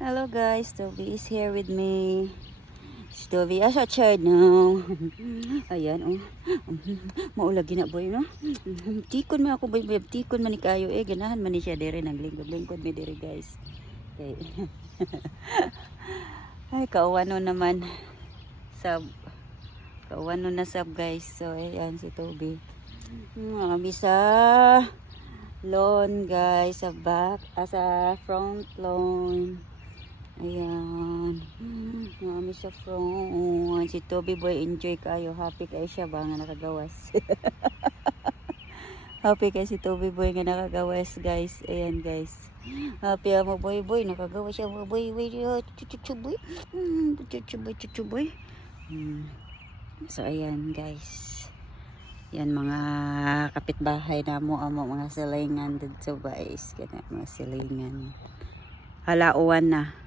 Hello guys, Toby is here with me. Toby is outside now. Ayan oh. Maulagi na boy no. Tikon man ako boy, tikon man ni kayo ganahan man ni siya dire naglingkod-lingkod mi dire guys. Okay. Ay kaawano naman. Kaawano na sab guys. So ayan si Toby. Kami sa lawn guys, sa back, sa front lawn. Ayan. Kami sa front. Si Toby boy enjoy kayo. Happy kayo siya ba nga nakagawas. Happy kay si Toby boy nga nakagawas guys. Ayan guys. Happy mo boy boy nakagawas siya mo boy boy. Chuchu boy. Chuchu boy. So ayan guys. Yan mga kapitbahay na mo amo mga silingan dito guys. Kana mga silingan. Halauan na.